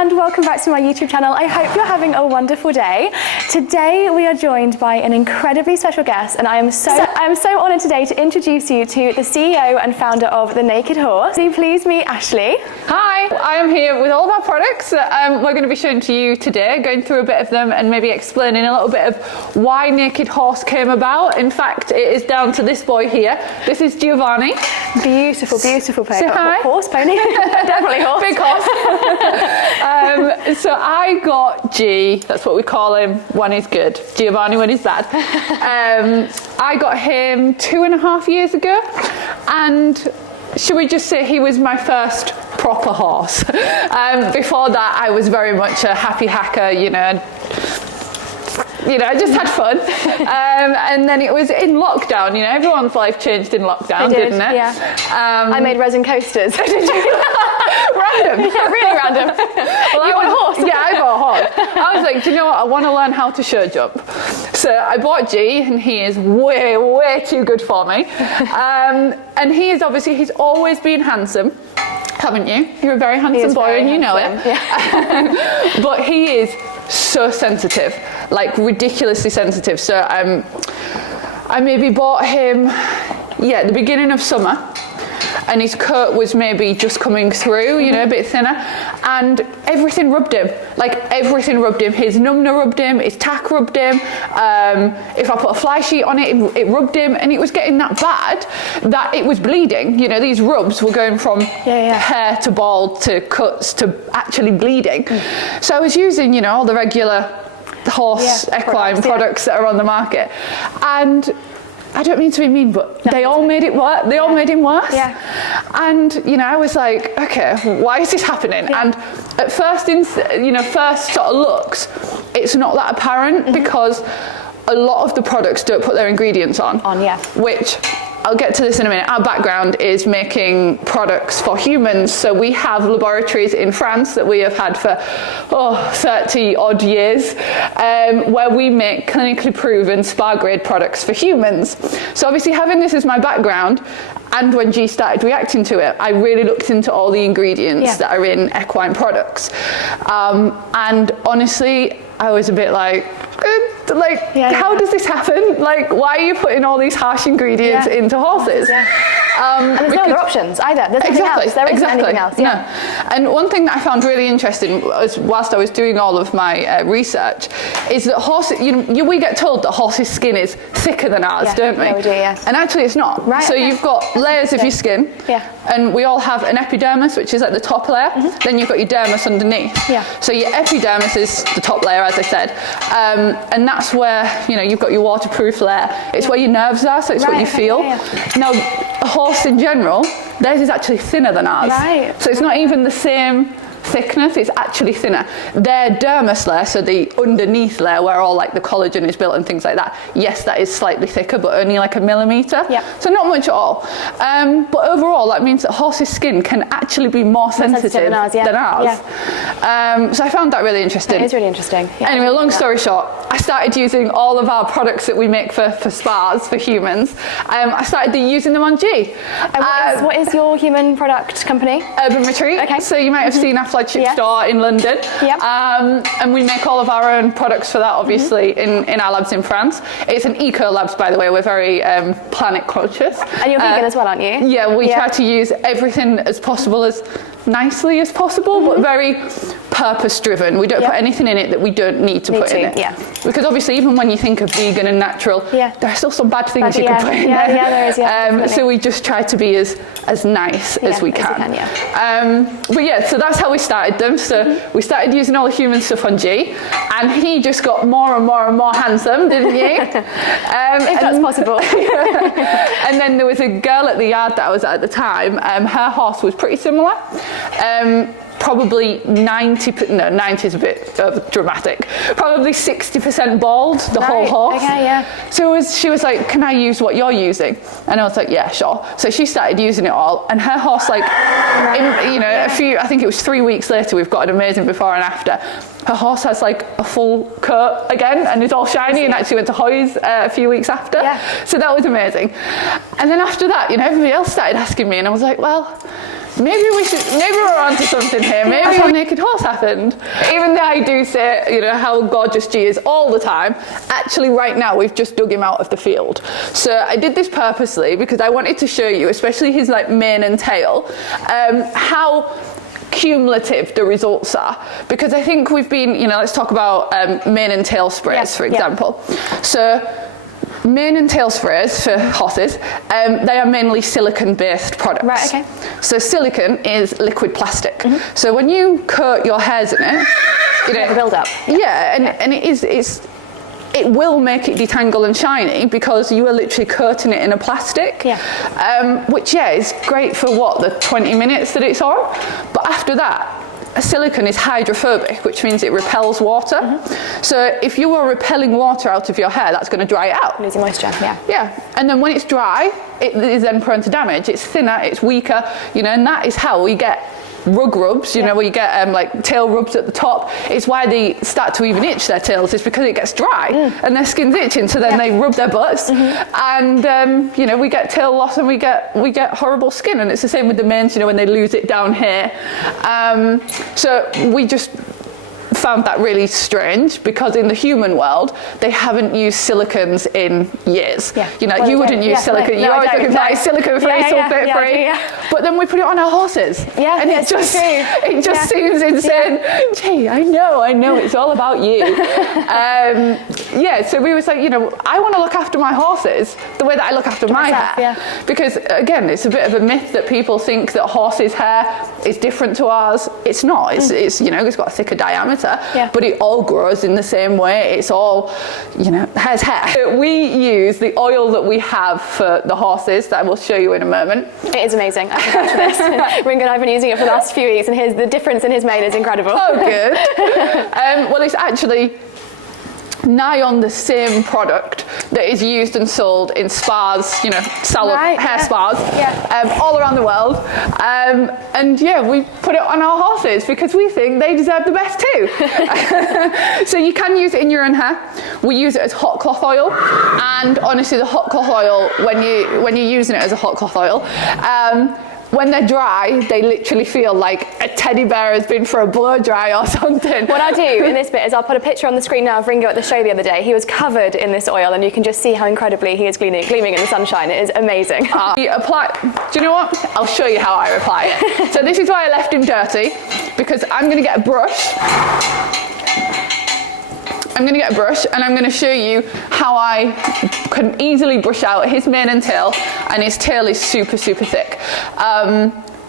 and welcome back to my YouTube channel. I hope you're having a wonderful day. Today we are joined by an incredibly special guest, and I am so honoured today to introduce you to the CEO and founder of The Naked Horse. So please meet Ashley. Hi, I am here with all of our products that we're going to be showing to you today, going through a bit of them and maybe explaining a little bit of why Naked Horse came about. In fact, it is down to this boy here. This is Giovanni. Beautiful, beautiful pony. Say hi. Horse pony. Definitely horse. Big horse. So I got G, that's what we call him when he's good, Giovanni when he's bad. I got him 2.5 years ago, and should we just say he was my first proper horse. Before that I was very much a happy hacker, I just had fun. And then it was in lockdown, everyone's life changed in lockdown, didn't it? Yeah. I made resin coasters. Did you? Random. Yeah, really random. Well, you bought a horse? Yeah, I bought a horse. I was like, do you know what? I want to learn how to show jump. So I bought G, and he is way, way too good for me. And he is he's always been handsome. Haven't you? You're a very handsome boy, and you know it. Yeah. But he is so sensitive, like ridiculously sensitive. So I maybe bought him, at the beginning of summer, and his coat was maybe just coming through, a bit thinner, and everything rubbed him. Like everything rubbed him. His numna rubbed him, his tack rubbed him. If I put a fly sheet on it, it rubbed him, and it was getting that bad that it was bleeding. These rubs were going from hair to bald to cuts to actually bleeding. So I was using, all the regular horse equine products that are on the market, and I don't mean to be mean, but they all made it worse. They all made him worse. Yeah. And I was like, okay, why is this happening? Yeah. And at first, first sort of looks, it's not that apparent because a lot of the products don't put their ingredients on. Which I'll get to this in a minute. Our background is making products for humans. So we have laboratories in France that we have had for 30 odd years, where we make clinically proven spa grade products for humans. So obviously having this as my background, and when G started reacting to it, I really looked into all the ingredients that are in equine products. And honestly, I was a bit like, how does this happen? Like, why are you putting all these harsh ingredients into horses? And there's no other options either. There's nothing else. There isn't anything else. No. And one thing that I found really interesting whilst I was doing all of my research is that horses, we get told that horses' skin is thicker than ours, don't we? Yeah, we do, yeah. And actually it's not. Right, so you've got layers of your skin, and we all have an epidermis, which is like the top layer. Then you've got your dermis underneath. So your epidermis is the top layer, as I said, and that's where you've got your waterproof layer. It's where your nerves are, so it's what you feel. Now, a horse in general, theirs is actually thinner than ours. So it's not even the same thickness, it's actually thinner. Their dermis layer, so the underneath layer where all like the collagen is built and things like that, yes, that is slightly thicker, but only like a millimetre. So not much at all. But overall, that means that horses' skin can actually be more sensitive than ours. So I found that really interesting. It is really interesting. Anyway, long story short, I started using all of our products that we make for spas, for humans. I started using them on G. And what is your human product company? Urban Retreat. Okay. So you might have seen our flagship store in London. And we make all of our own products for that, obviously, in our labs in France. It's an eco labs, by the way. We're very planet conscious. And you're vegan as well, aren't you? Yeah, we try to use everything as possible, as nicely as possible, but very purpose driven. We don't put anything in it that we don't need to put in it. Because obviously, even when you think of vegan and natural, there are still some bad things you can put in there. There is, so we just try to be as nice as we can. But so that's how we started them. So we started using all the human stuff on G, and he just got more and more and more handsome, didn't he? If that's possible. And then there was a girl at the yard that I was at the time. Her horse was pretty similar. Probably 90 is a bit dramatic. Probably 60% bald, the whole horse. So she was like, can I use what you're using? And I was like, yeah, sure. So she started using it all, and her horse, like, I think it was 3 weeks later, we've got an amazing before and after. Her horse has like a full coat again, and is all shiny, and actually went to Hoy's a few weeks after. So that was amazing. And then after that, everybody else started asking me, and I was like, well, maybe we're onto something here. Maybe our naked horse happened. Even though I do say, you know, how gorgeous G is all the time, actually right now we've just dug him out of the field. So I did this purposely because I wanted to show you, especially his like mane and tail, how cumulative the results are, because I think we've been, you know, let's talk about mane and tail sprays, for example. So mane and tail sprays for horses, they are mainly silicone based products. Right, okay. So silicone is liquid plastic. So when you coat your hairs in it, you know, like a build up. Yeah, and it will make it detangle and shiny because you are literally coating it in a plastic. Which is great for what, the 20 minutes that it's on, but after that silicone is hydrophobic, which means it repels water. So if you are repelling water out of your hair, that's going to dry it out. Losing moisture, Yeah, and then when it's dry, it is then prone to damage. It's thinner, it's weaker, you know, and that is how we get rug rubs, you know, where you get like tail rubs at the top. It's why they start to even itch their tails, is because it gets dry and their skin's itching, so then they rub their butts and you know, we get tail loss and we get horrible skin. And it's the same with the manes, you know, when they lose it down here. So we just found that really strange, because in the human world they haven't used silicones in years. You know, you wouldn't use silicone. You're always looking for silicone free, sulfate free. But then we put it on our horses, and it just seems insane. Gee, I know, it's all about you. So we was like, you know, I want to look after my horses the way that I look after my hair, because again, it's a bit of a myth that people think that horses' hair is different to ours. It's not. It's you know, it's got a thicker diameter. But it all grows in the same way. It's all, you know, hair's hair. We use the oil that we have for the horses that I will show you in a moment. It is amazing. I can vouch for this. Ringo and I have been using it for the last few weeks, and the difference in his mane is incredible. Oh, good. Well, it's actually nigh on the same product that is used and sold in spas, you know, salon, hair spas, all around the world. And we put it on our horses because we think they deserve the best too. So you can use it in your own hair. We use it as hot cloth oil, and honestly, the hot cloth oil, when you're using it as a hot cloth oil, when they're dry, they literally feel like a teddy bear has been for a blow dry or something. What I'll do in this bit is I'll put a picture on the screen now of Ringo at the show the other day. He was covered in this oil, and you can just see how incredibly he is gleaming in the sunshine. It is amazing. Do you know what? I'll show you how I apply it. So this is why I left him dirty, because I'm going to get a brush. I'm going to get a brush and I'm going to show you how I can easily brush out his mane and tail, and his tail is super, super thick.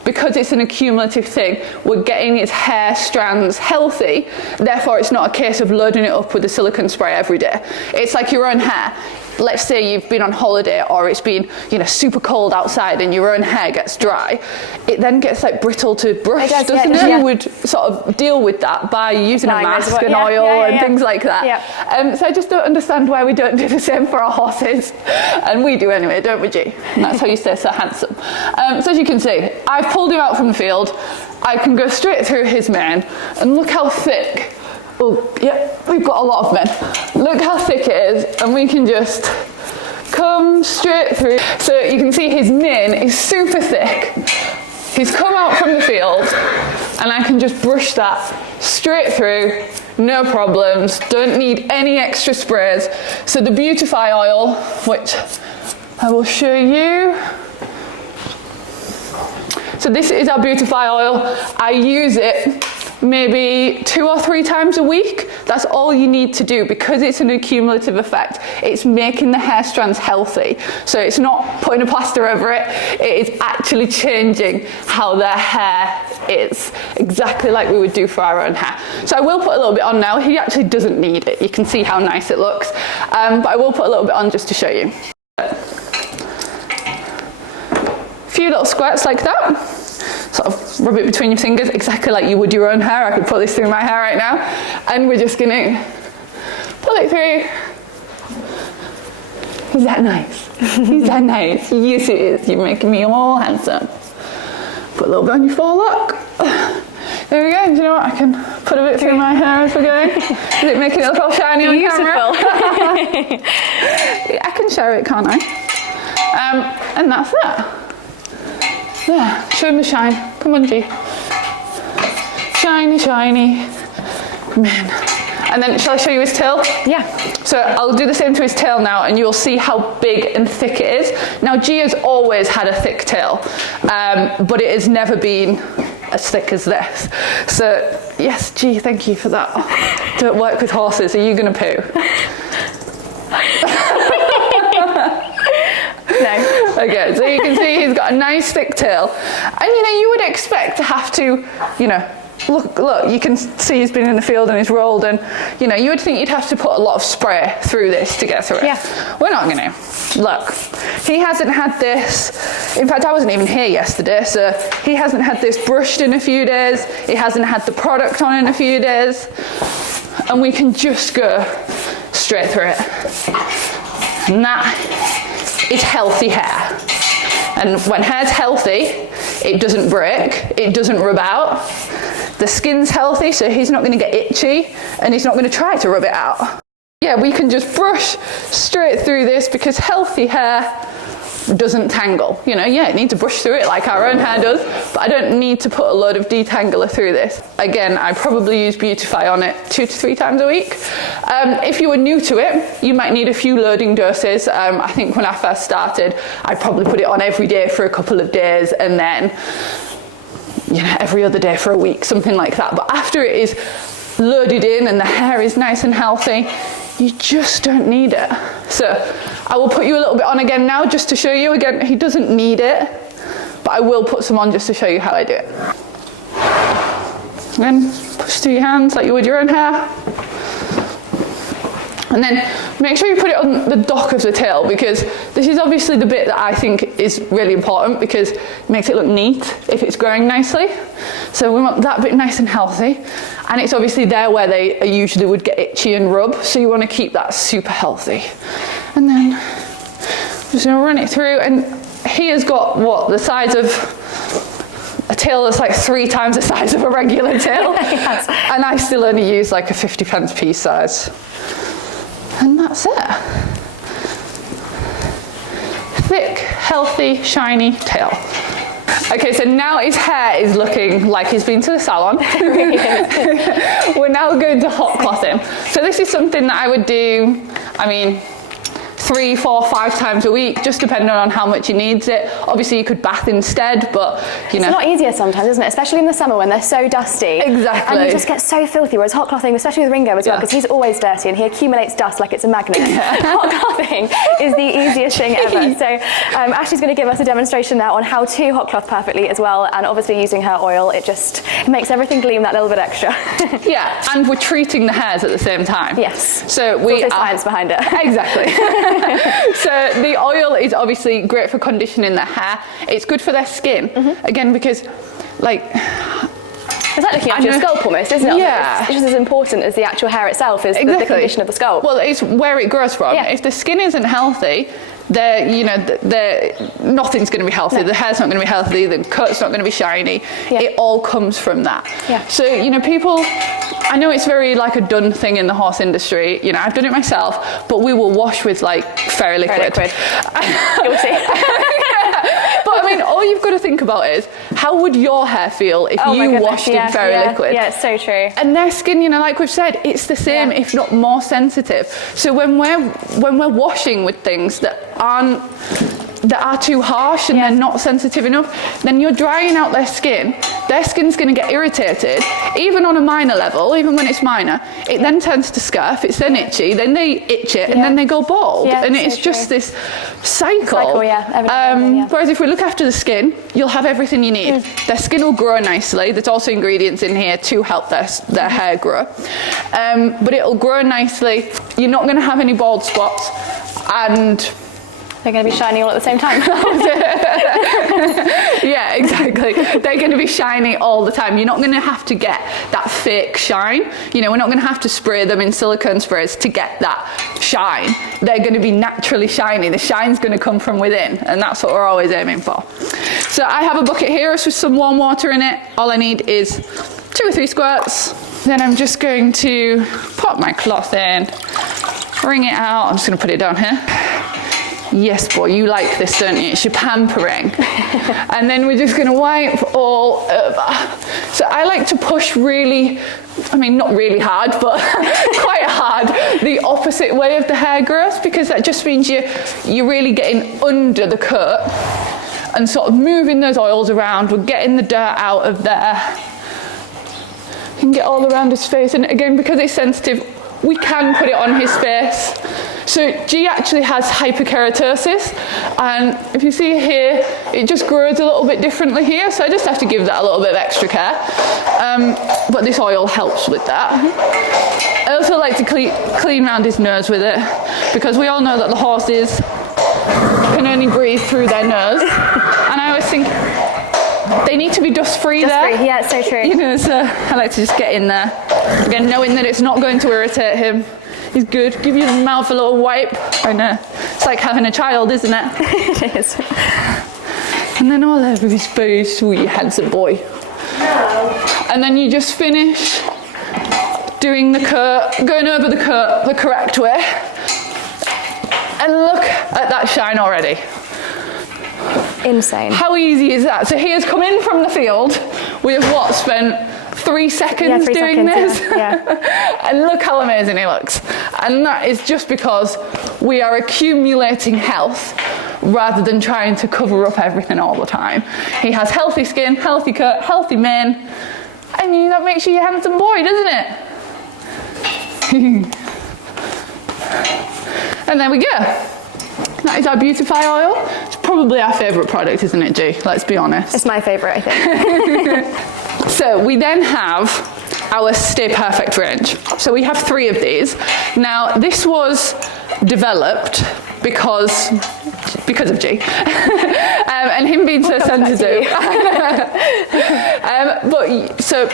Because it's an accumulative thing, we're getting his hair strands healthy, therefore it's not a case of loading it up with a silicone spray every day. It's like your own hair. Let's say you've been on holiday, or it's been, you know, super cold outside and your own hair gets dry. It then gets like brittle to brush, doesn't it? You would sort of deal with that by using a mask and oil and things like that. So I just don't understand why we don't do the same for our horses. And we do anyway, don't we, G? And that's how you stay so handsome. So as you can see, I've pulled him out from the field. I can go straight through his mane, and look how thick. Oh, yeah, we've got a lot of men. Look how thick it is, and we can just come straight through. So you can see his mane is super thick. He's come out from the field, and I can just brush that straight through, no problems, don't need any extra sprays. So the Beautify oil, which I will show you. So this is our Beautify oil. I use it maybe 2 or 3 times a week. That's all you need to do, because it's an accumulative effect. It's making the hair strands healthy. So it's not putting a plaster over it. It is actually changing how their hair is, exactly like we would do for our own hair. So I will put a little bit on now. He actually doesn't need it. You can see how nice it looks. But I will put a little bit on just to show you. A few little squirts like that. Sort of rub it between your fingers, exactly like you would your own hair. I could put this through my hair right now, and we're just gonna pull it through. Is that nice? Is that nice? Yes, it is. You're making me all handsome. Put a little bit on your forelock. There we go. Do you know what? I can put a bit through my hair as we're going. Is it making it look all shiny on camera? I can show it, can't I? And that's that. There, show him the shine. Come on, G. Shiny, shiny. Man. And then, shall I show you his tail? Yeah. So I'll do the same to his tail now, and you'll see how big and thick it is. Now, G has always had a thick tail, but it has never been as thick as this. So, yes, G, thank you for that. Don't work with horses. Are you going to poo? No. Okay, so you can see he's got a nice thick tail. And, you know, you would expect to have to, you know, look, you can see he's been in the field and he's rolled, and you know, you would think you'd have to put a lot of spray through this to get through it. Yeah. We're not gonna. Look, he hasn't had this, in fact I wasn't even here yesterday, so he hasn't had this brushed in a few days, he hasn't had the product on in a few days, and we can just go straight through it. And that is healthy hair. And when hair's healthy, it doesn't break, it doesn't rub out. The skin's healthy, so he's not going to get itchy, and he's not going to try to rub it out. Yeah, we can just brush straight through this because healthy hair doesn't tangle. You know, yeah, it needs to brush through it like our own hair does, but I don't need to put a load of detangler through this. Again, I probably use Beautify on it 2 to 3 times a week. If you were new to it, you might need a few loading doses. I think when I first started, I probably put it on every day for a couple of days, and then, you know, every other day for a week, something like that. But after it is loaded in and the hair is nice and healthy, you just don't need it. So I will put you a little bit on again now just to show you. Again, he doesn't need it, but I will put some on just to show you how I do it. Then push through your hands like you would your own hair. And then make sure you put it on the dock of the tail, because this is obviously the bit that I think is really important because it makes it look neat if it's growing nicely. So we want that bit nice and healthy. And it's obviously there where they usually would get itchy and rub. So you want to keep that super healthy. And then I'm just going to run it through. And he has got, what, the size of a tail that's like 3 times the size of a regular tail. Yes. And I still only use like a 50p piece size. And that's it. Thick, healthy, shiny tail. Okay, so now his hair is looking like he's been to the salon. We're now going to hot cloth him. So this is something that I would do, I mean, 3, 4, 5 times a week, just depending on how much he needs it. Obviously you could bath instead, but you know. It's a lot easier sometimes, isn't it? Especially in the summer when they're so dusty. Exactly. And you just get so filthy, whereas hot clothing, especially with Ringo as well, because he's always dirty and he accumulates dust like it's a magnet. Hot clothing is the easiest thing ever. So Ashley's going to give us a demonstration now on how to hot cloth perfectly as well, and obviously using her oil, it makes everything gleam that little bit extra. Yeah, and we're treating the hairs at the same time. Yes. So there's science behind it. Exactly. So the oil is obviously great for conditioning the hair. It's good for their skin, again, because like, it's like looking after your scalp almost, isn't it? Yeah. It's just as important as the actual hair itself is the condition of the scalp. Well, it's where it grows from. Yeah. If the skin isn't healthy, nothing's going to be healthy. No. The hair's not going to be healthy. The coat's not going to be shiny. Yeah. It all comes from that. Yeah. So, you know, people, I know it's very like a done thing in the horse industry. You know, I've done it myself, but we will wash with like fairy liquid. You'll see. But I mean, all you've got to think about is, how would your hair feel if you washed in fairy liquid? Yeah, it's so true. And their skin, you know, like we've said, it's the same, if not more sensitive. So when we're washing with things that are too harsh and they're not sensitive enough, then you're drying out their skin. Their skin's going to get irritated, even on a minor level, even when it's minor. It then turns to scurf, it's then itchy, then they itch it, and then they go bald. And it's just this cycle. Whereas if we look after the skin, you'll have everything you need. Their skin will grow nicely. There's also ingredients in here to help their hair grow. But it'll grow nicely. You're not going to have any bald spots, and they're going to be shiny all at the same time. Yeah, exactly. They're going to be shiny all the time. You're not going to have to get that fake shine. You know, we're not going to have to spray them in silicone sprays to get that shine. They're going to be naturally shiny. The shine's going to come from within, and that's what we're always aiming for. So I have a bucket here with some warm water in it. All I need is 2 or 3 squirts. Then I'm just going to pop my cloth in, wring it out. I'm just going to put it down here. Yes, boy, you like this, don't you? It's your pampering. And then we're just going to wipe all over. So I like to push really, I mean, not really hard, but quite hard, the opposite way of the hair growth, because that just means you're really getting under the coat and sort of moving those oils around. We're getting the dirt out of there. You can get all around his face. And again, because it's sensitive, we can put it on his face. So G actually has hyperkeratosis, and if you see here, it just grows a little bit differently here, so I just have to give that a little bit of extra care. But this oil helps with that. I also like to clean around his nose with it, because we all know that the horses can only breathe through their nose, and I always think they need to be dust-free there. Dust-free, yeah, it's so true. You know, so I like to just get in there. Again, knowing that it's not going to irritate him. He's good. Give your mouth a little wipe. I know. It's like having a child, isn't it? It is. And then all over his face. Sweet, handsome boy. And then you just finish doing the coat, going over the coat the correct way. And look at that shine already. Insane. How easy is that? So he has come in from the field. We have what, spent 3 seconds doing this? Yeah. And look how amazing he looks. And that is just because we are accumulating health rather than trying to cover up everything all the time. He has healthy skin, healthy coat, healthy mane, and that makes you a handsome boy, doesn't it? And there we go. That is our Beautify oil. It's probably our favourite product, isn't it, G? Let's be honest. It's my favourite, I think. So we then have our Stay Perfect range. So we have 3 of these. Now, this was developed because of G. And him being so sensitive. So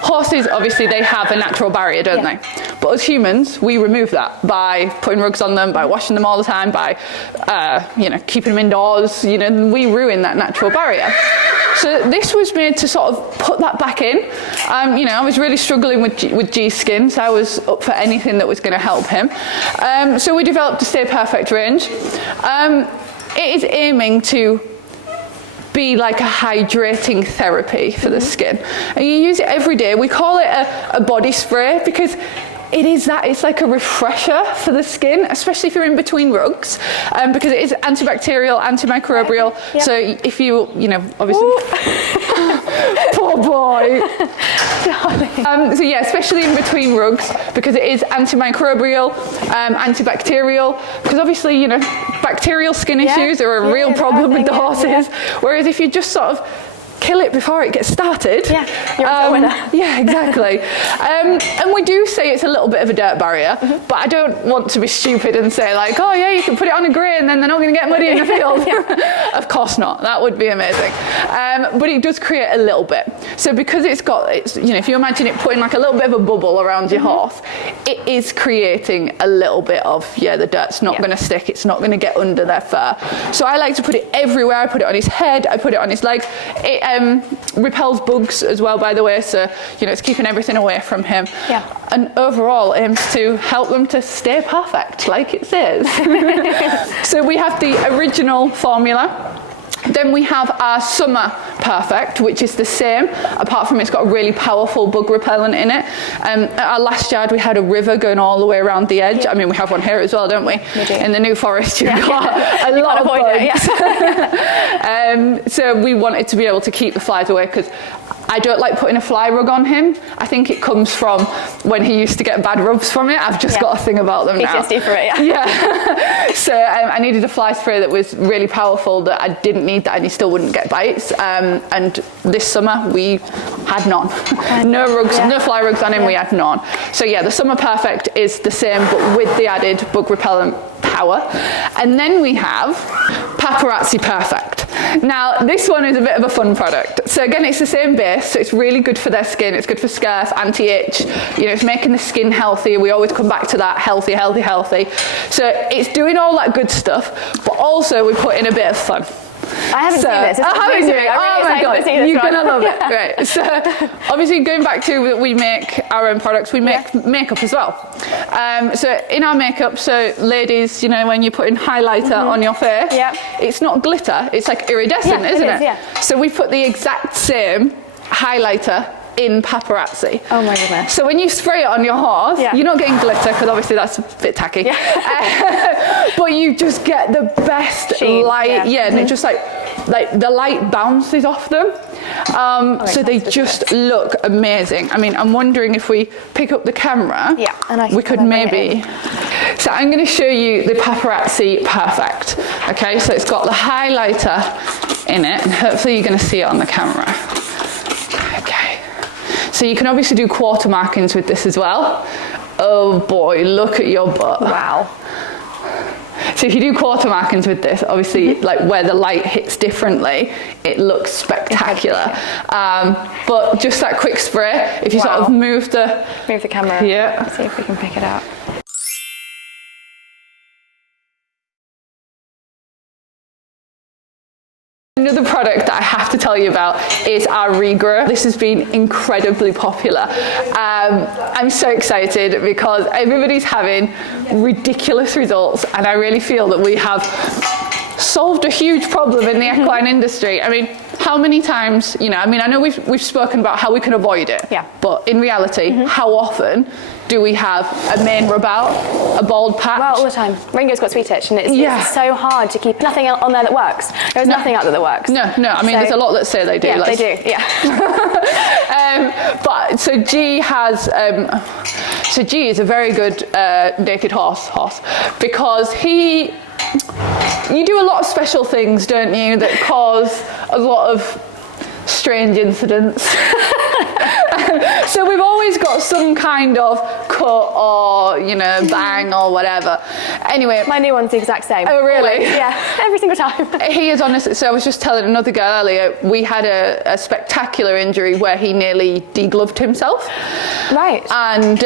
horses, obviously, they have a natural barrier, don't they? But as humans, we remove that by putting rugs on them, by washing them all the time, by keeping them indoors. We ruin that natural barrier. So this was made to sort of put that back in. I was really struggling with G's skin, so I was up for anything that was going to help him. So we developed a Stay Perfect range. It is aiming to be like a hydrating therapy for the skin. And you use it every day. We call it a body spray because it is that. It's like a refresher for the skin, especially if you're in between rugs, because it is antibacterial, antimicrobial. Yep. So if you obviously, poor boy. So yeah, especially in between rugs, because it is antimicrobial, antibacterial, because obviously, bacterial skin issues are a real problem with the horses. Whereas if you just sort of kill it before it gets started. Yeah, you're a winner. Yeah, exactly. And we do say it's a little bit of a dirt barrier, but I don't want to be stupid and say like, oh yeah, you can put it on a grey and then they're not going to get muddy in the field. Of course not. That would be amazing. But it does create a little bit. So because it's if you imagine it putting like a little bit of a bubble around your horse, it is creating a little bit of, the dirt's not going to stick. It's not going to get under their fur. So I like to put it everywhere. I put it on his head. I put it on his legs. It repels bugs as well, by the way, so it's keeping everything away from him. And overall aims to help them to stay perfect, like it says. So we have the original formula. Then we have our Summer Perfect, which is the same, apart from it's got a really powerful bug repellent in it. At our last yard, we had a river going all the way around the edge. I mean, we have one here as well, don't we? We do. In the New Forest, you've got a lot of bugs. So we wanted to be able to keep the flies away, because I don't like putting a fly rug on him. I think it comes from when he used to get bad rubs from it. I've just got a thing about them now. PTSD for it, So I needed a fly spray that was really powerful, that I didn't need that, and he still wouldn't get bites. And this summer we had none. No rugs, no fly rugs on him. We had none. So the Summer Perfect is the same, but with the added bug repellent power. And then we have Paparazzi Perfect. Now this one is a bit of a fun product. So again, it's the same base, so it's really good for their skin. It's good for scurf, anti-itch. It's making the skin healthy. We always come back to that, healthy. So it's doing all that good stuff, but also we put in a bit of fun. I haven't seen this. I haven't seen it. Oh my God, you're going to love it. Right. So obviously going back to that, we make our own products, we make makeup as well. So in our makeup, so ladies, you know, when you're putting highlighter on your face, it's not glitter, it's like iridescent, isn't it? Yeah. So we put the exact same highlighter in paparazzi. Oh my goodness. So when you spray it on your horse, you're not getting glitter because obviously that's a bit tacky. But you just get the best light. And it just like the light bounces off them. So they just look amazing. I mean, I'm wondering if we pick up the camera, and we could maybe. So I'm going to show you the paparazzi perfect. Okay, so it's got the highlighter in it, and hopefully you're going to see it on the camera. Okay. So you can obviously do quarter markings with this as well. Oh boy, look at your butt. Wow. So if you do quarter markings with this, obviously like where the light hits differently, it looks spectacular. But just that quick spray, if you sort of move the camera. Let's see if we can pick it out. Another product that I have to tell you about is our Regrowth. This has been incredibly popular. I'm so excited because everybody's having ridiculous results, and I really feel that we have solved a huge problem in the equine industry. I mean, how many times, you know, I mean, I know we've spoken about how we can avoid it, but in reality, how often do we have a mane rub out, a bald patch? Well, all the time. Ringo's got sweet itch, and it's so hard to keep nothing on there that works. There's nothing out there that works. No, I mean, there's a lot that say they do. Yeah, they do, but so G has, so G is a very good naked horse, because you do a lot of special things, don't you, that cause a lot of strange incidents. So we've always got some kind of cut or, you know, bang or whatever. Anyway. My new one's the exact same. Oh, really? Always. Yeah, every single time. He is honestly, so I was just telling another girl earlier, we had a spectacular injury where he nearly degloved himself. Right. And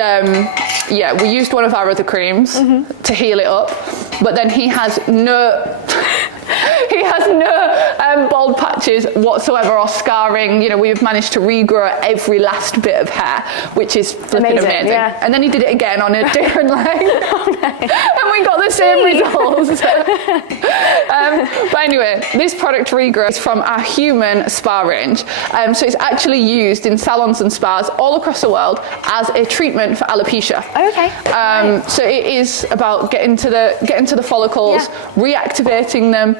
we used one of our other creams to heal it up, but then he has no bald patches whatsoever or scarring. You know, we've managed to regrow every last bit of hair, which is flipping amazing. Yeah. And then he did it again on a different leg. And we got the same results. But anyway, this product Regrowth is from our human spa range. So it's actually used in salons and spas all across the world as a treatment for alopecia. Oh, okay. So it is about getting to the follicles, reactivating them,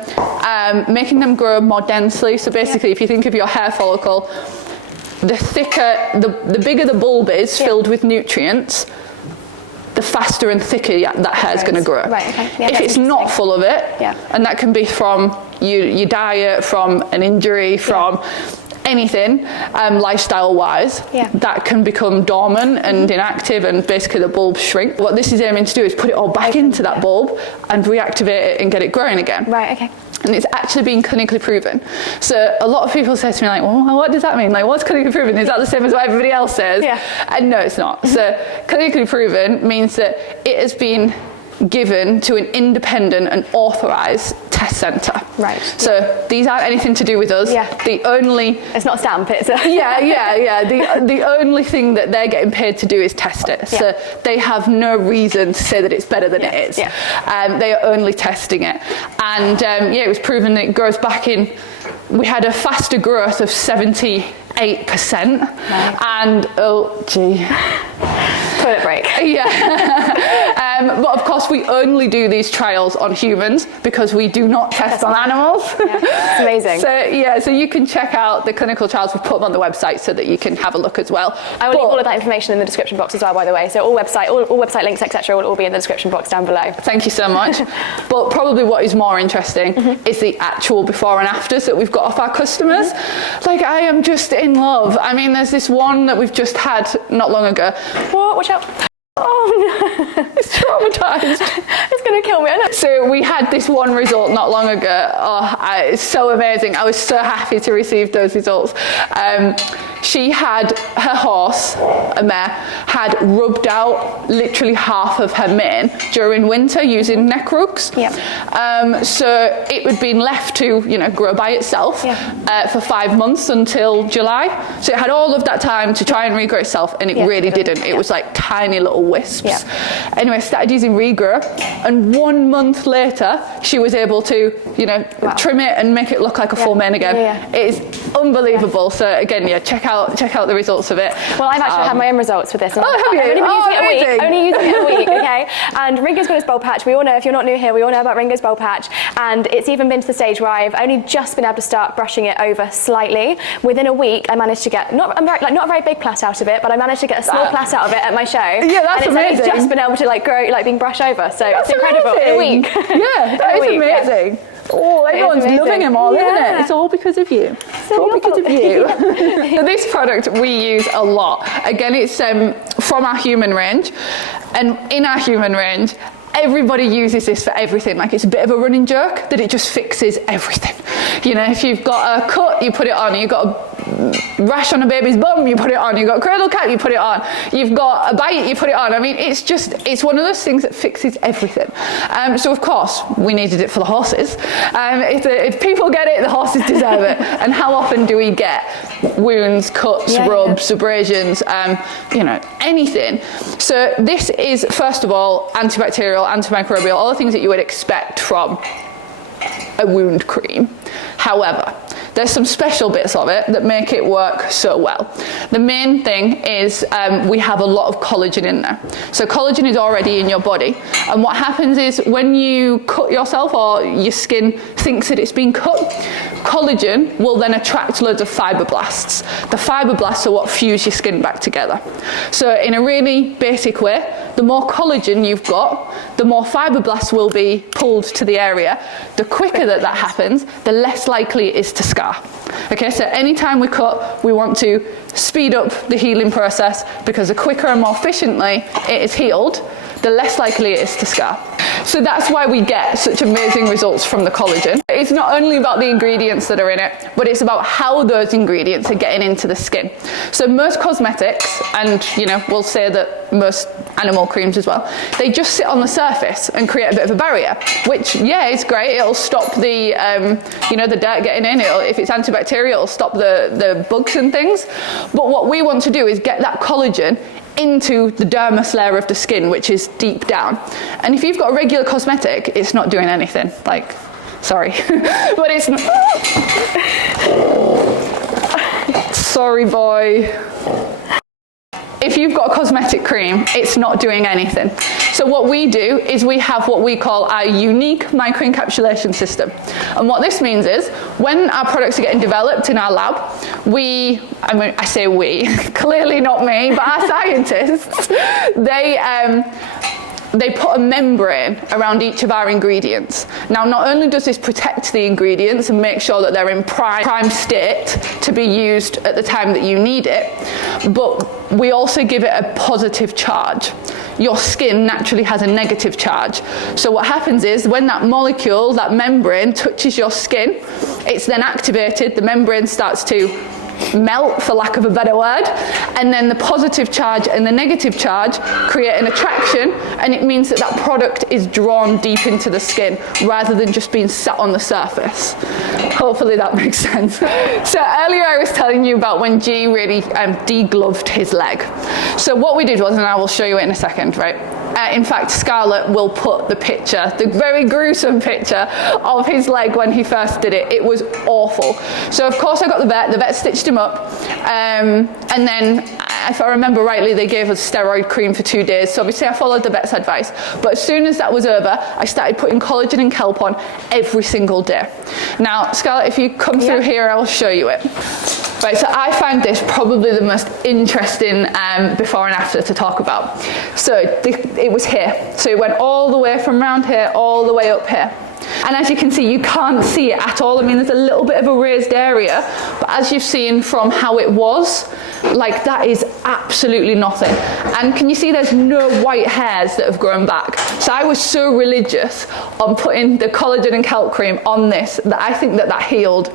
making them grow more densely. So basically, if you think of your hair follicle, the thicker, the bigger the bulb is filled with nutrients, the faster and thicker that hair's going to grow. Right, okay. Yeah, if it's not full of it, and that can be from your diet, from an injury, from anything, lifestyle-wise, that can become dormant and inactive, and basically the bulb shrink. What this is aiming to do is put it all back into that bulb and reactivate it and get it growing again. Right, okay. And it's actually been clinically proven. So a lot of people say to me like, well, what does that mean? Like, what's clinically proven? Is that the same as what everybody else says? And no, it's not. So clinically proven means that it has been given to an independent and authorised test centre. Right. So these aren't anything to do with us. The only... It's not a stamp, it's a... The only thing that they're getting paid to do is test it. So they have no reason to say that it's better than it is. They are only testing it. And it was proven that it grows back in... We had a faster growth of 78%. And, oh, gee... Toilet break. But of course we only do these trials on humans because we do not test on animals. It's amazing. So you can check out the clinical trials. We've put them on the website so that you can have a look as well. I will leave all of that information in the description box as well, by the way. So all website links, etc., will all be in the description box down below. Thank you so much. But probably what is more interesting is the actual before and afters that we've got off our customers. Like, I am just in love. I mean, there's this one that we've just had not long ago. What? Watch out. Oh no. It's traumatised. It's going to kill me. So we had this one result not long ago. It's so amazing. I was so happy to receive those results. She had her horse, a mare, had rubbed out literally half of her mane during winter using neck rugs. So it had been left to, you know, grow by itself for 5 months until July. So it had all of that time to try and regrow itself, and it really didn't. It was like tiny little wisps. Anyway, I started using Regrowth, and 1 month later, she was able to, you know, trim it and make it look like a full mane again. It is unbelievable. So again, check out the results of it. Well, I've actually had my own results with this. Oh, have you? Only using it a week, okay? And Ringo's got his bowl patch. We all know, if you're not new here, we all know about Ringo's bowl patch. And it's even been to the stage where I've only just been able to start brushing it over slightly. Within a week, I managed to get not a very big plait out of it, but I managed to get a small plait out of it at my show. Yeah, that's amazing. It's just been able to like grow, like being brushed over. So it's incredible. In a week. Yeah, that is amazing. Oh, everyone's loving him all, isn't it? It's all because of you. It's all because of you. So this product we use a lot. Again, it's from our human range. And in our human range, everybody uses this for everything. Like, it's a bit of a running joke that it just fixes everything. You know, if you've got a cut, you put it on. You've got a rash on a baby's bum, you put it on. You've got a cradle cap, you put it on. You've got a bite, you put it on. I mean, it's one of those things that fixes everything. So of course, we needed it for the horses. If people get it, the horses deserve it. And how often do we get wounds, cuts, rubs, abrasions, you know, anything? So this is, first of all, antibacterial, antimicrobial, all the things that you would expect from a wound cream. However, there's some special bits of it that make it work so well. The main thing is we have a lot of collagen in there. So collagen is already in your body. And what happens is when you cut yourself or your skin thinks that it's been cut, collagen will then attract loads of fibroblasts. The fibroblasts are what fuse your skin back together. So in a really basic way, the more collagen you've got, the more fibroblasts will be pulled to the area. The quicker that happens, the less likely it is to scar. Okay, so anytime we cut, we want to speed up the healing process, because the quicker and more efficiently it is healed, the less likely it is to scar. So that's why we get such amazing results from the collagen. It's not only about the ingredients that are in it, but it's about how those ingredients are getting into the skin. So most cosmetics, and you know, we'll say that most animal creams as well, they just sit on the surface and create a bit of a barrier, which, yeah, it's great. It'll stop the, you know, the dirt getting in. If it's antibacterial, it'll stop the bugs and things. But what we want to do is get that collagen into the dermis layer of the skin, which is deep down. And if you've got a regular cosmetic, it's not doing anything. Like, sorry, but it's not. Sorry, boy. If you've got a cosmetic cream, it's not doing anything. So what we do is we have what we call our unique microencapsulation system. And what this means is when our products are getting developed in our lab, I say we, clearly not me, but our scientists, they put a membrane around each of our ingredients. Now, not only does this protect the ingredients and make sure that they're in prime state to be used at the time that you need it, but we also give it a positive charge. Your skin naturally has a negative charge. So what happens is when that molecule, that membrane, touches your skin, it's then activated, the membrane starts to melt, for lack of a better word, and then the positive charge and the negative charge create an attraction, and it means that that product is drawn deep into the skin rather than just being sat on the surface. Hopefully that makes sense. So earlier I was telling you about when G really degloved his leg. So what we did was, and I will show you it in a second, right? In fact, Scarlett will put the picture, the very gruesome picture of his leg when he first did it. It was awful. So of course I got the vet stitched him up, and then, if I remember rightly, they gave us steroid cream for 2 days. So obviously I followed the vet's advice. But as soon as that was over, I started putting collagen and kelp on every single day. Now, Scarlett, if you come through here, I'll show you it. Right, so I find this probably the most interesting before and after to talk about. So it was here. So it went all the way from around here, all the way up here. And as you can see, you can't see it at all. I mean, there's a little bit of a raised area, but as you've seen from how it was, like, that is absolutely nothing. And can you see there's no white hairs that have grown back? So I was so religious on putting the collagen and kelp cream on this that I think that healed.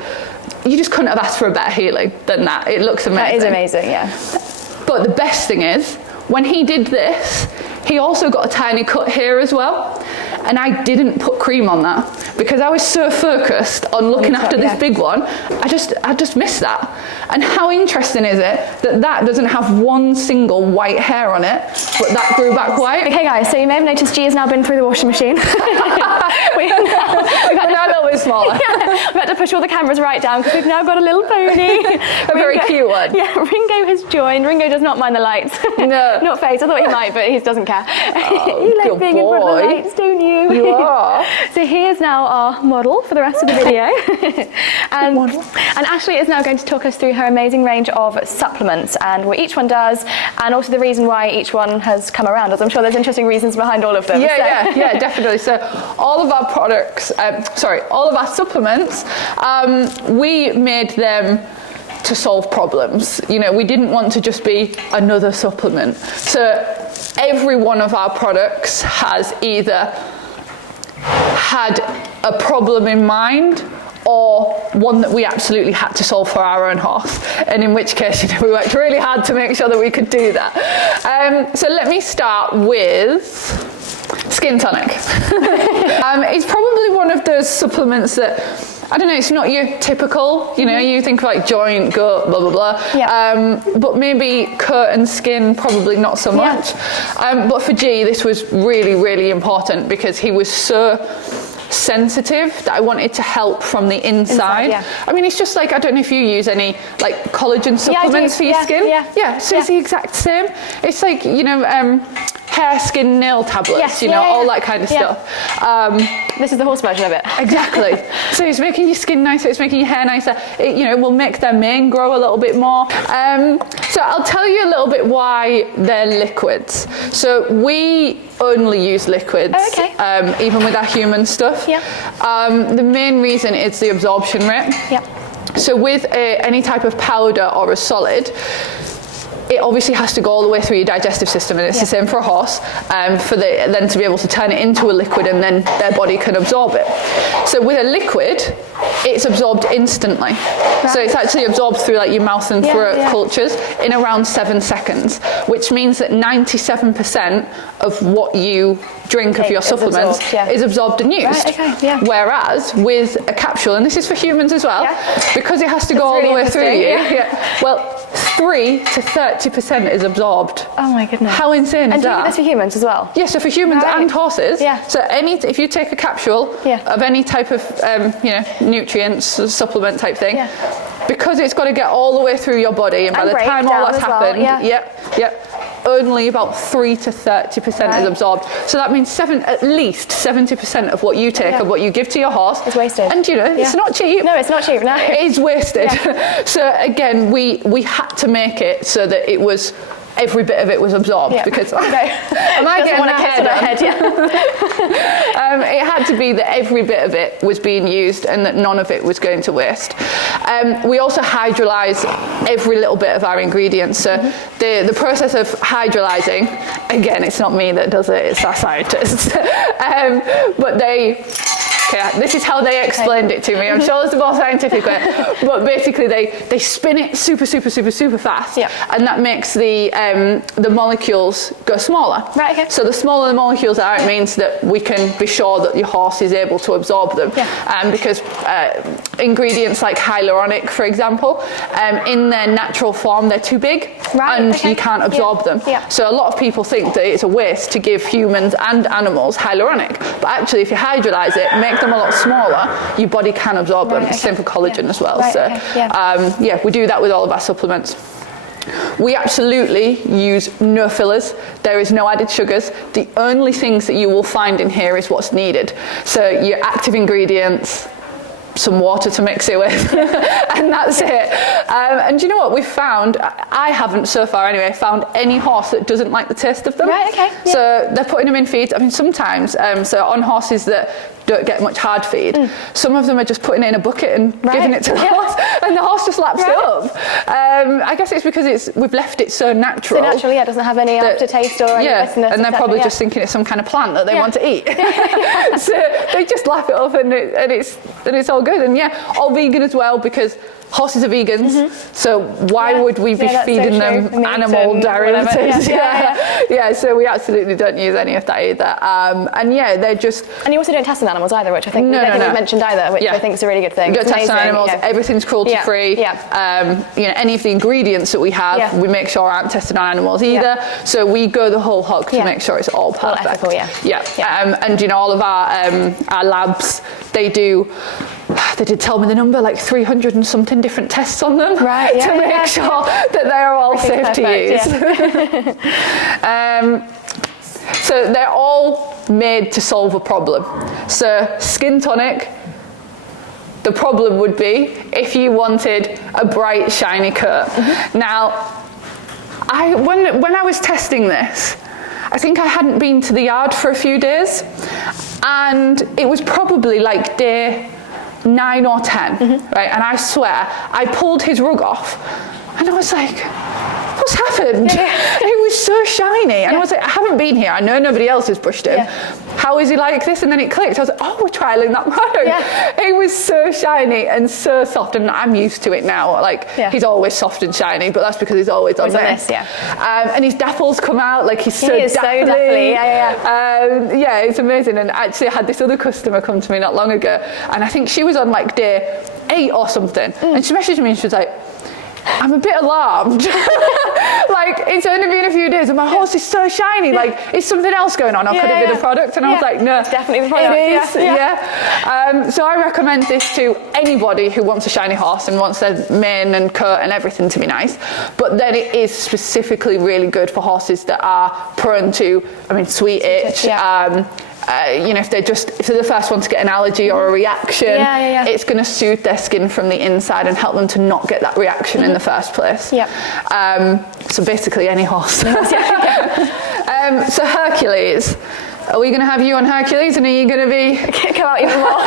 You just couldn't have asked for a better healing than that. It looks amazing. That is amazing, yeah. But the best thing is, when he did this, he also got a tiny cut here as well. And I didn't put cream on that because I was so focused on looking after this big one. I just missed that. And how interesting is it that that doesn't have one single white hair on it, but that grew back white? Okay guys, so you may have noticed G has now been through the washing machine. we've had a little bit smaller. We've had to push all the cameras right down because we've now got a little pony. A very cute one. Yeah, Ringo has joined. Ringo does not mind the lights. No. Not phased. I thought he might, but he doesn't care. Oh, you like being in front of the lights, don't you? You are. So he is now our model for the rest of the video. and Ashley is now going to talk us through her amazing range of supplements and what each one does, and also the reason why each one has come around, as I'm sure there's interesting reasons behind all of them. Yeah, definitely. So all of our products, all of our supplements, we made them to solve problems. You know, we didn't want to just be another supplement. So every one of our products has either had a problem in mind or one that we absolutely had to solve for our own horse, and in which case, you know, we worked really hard to make sure that we could do that. So let me start with Skin Tonic. It's probably one of those supplements that, I don't know, it's not your typical, you know, you think like joint, gut, blah, blah, blah. Yeah. But maybe coat and skin, probably not so much. But for G, this was really, really important because he was so sensitive that I wanted to help from the inside. I mean, it's just like, I don't know if you use any like collagen supplements for your skin. So it's the exact same. It's like, you know, hair, skin, nail tablets, you know, all that kind of stuff. This is the horse version of it. Exactly. So it's making your skin nicer, it's making your hair nicer. It, you know, will make their mane grow a little bit more. So I'll tell you a little bit why they're liquids. So we only use liquids, even with our human stuff. The main reason is the absorption rate. So with any type of powder or a solid, it obviously has to go all the way through your digestive system, and it's the same for a horse, for them to be able to turn it into a liquid and then their body can absorb it. So with a liquid, it's absorbed instantly. So it's actually absorbed through like your mouth and throat cultures in around 7 seconds, which means that 97% of what you drink of your supplements is absorbed and used. Whereas with a capsule, and this is for humans as well, because it has to go all the way through you, well, 3 to 30% is absorbed. Oh my goodness. How insane is that? And do you get this for humans as well? Yeah, so for humans and horses. So if you take a capsule of any type of you know, nutrients, supplement type thing, because it's got to get all the way through your body, and by the time all that's happened, only about 3 to 30% is absorbed. So that means at least 70% of what you take and what you give to your horse is wasted. And you know, it's not cheap. No, it's not cheap. No, it is wasted. So again, we had to make it so that it was, every bit of it was absorbed, because am I getting my head on? It had to be that every bit of it was being used and that none of it was going to waste. We also hydrolyze every little bit of our ingredients. So the process of hydrolyzing, again, it's not me that does it, it's our scientists. But this is how they explained it to me. I'm sure there's a more scientific way, but basically they spin it super fast, and that makes the molecules go smaller. So the smaller the molecules are, it means that we can be sure that your horse is able to absorb them. Because ingredients like hyaluronic, for example, in their natural form, they're too big, and you can't absorb them. So a lot of people think that it's a waste to give humans and animals hyaluronic, but actually if you hydrolyze it, make them a lot smaller, your body can absorb them. Same for collagen as well. We do that with all of our supplements. We absolutely use no fillers. There is no added sugars. The only things that you will find in here is what's needed. So your active ingredients, some water to mix it with, and that's it. And do you know what we've found? I haven't so far anyway found any horse that doesn't like the taste of them. So they're putting them in feeds. I mean, sometimes, so on horses that don't get much hard feed, some of them are just putting it in a bucket and giving it to the horse, and the horse just laps it up. I guess it's because we've left it so natural. It doesn't have any aftertaste or any bitterness. And they're probably just thinking it's some kind of plant that they want to eat. So they just lap it up, and it's all good. And all vegan as well, because horses are vegans, so why would we be feeding them animal derivatives? So we absolutely don't use any of that either. And yeah, they're just... And you also don't test on animals either, which I think we mentioned either, which I think is a really good thing. We don't test on animals, everything's cruelty-free. You know, any of the ingredients that we have, we make sure aren't tested on animals either. So we go the whole hog to make sure it's all perfect. All ethical, And you know, all of our labs, they did tell me the number, like 300 and something different tests on them, to make sure that they're all safe to use. So they're all made to solve a problem. So Skin Tonic, the problem would be if you wanted a bright, shiny coat. Now, when I was testing this, I think I hadn't been to the yard for a few days, and it was probably like day 9 or 10, right? And I swear, I pulled his rug off, and I was like, what's happened? It was so shiny. And I was like, I haven't been here. I know nobody else has brushed him. How is he like this? And then it clicked. I was like, oh, we're trialing that product. It was so shiny and so soft. And I'm used to it now. Like, he's always soft and shiny, but that's because he's always on this. And his dapples come out, like he's so dapply. It's amazing. And actually, I had this other customer come to me not long ago, and I think she was on like day 8 or something. And she messaged me and she was like, I'm a bit alarmed. Like, it's only been a few days and my horse is so shiny. Like, is something else going on, or could it be the product? And I was like, no, it's definitely the product. It is. So I recommend this to anybody who wants a shiny horse and wants their mane and coat and everything to be nice. But then it is specifically really good for horses that are prone to, sweet itch. You know, if they're the first one to get an allergy or a reaction, it's going to soothe their skin from the inside and help them to not get that reaction in the first place. So basically any horse. So Hercules, are we going to have you on Hercules, and are you going to be come out even more?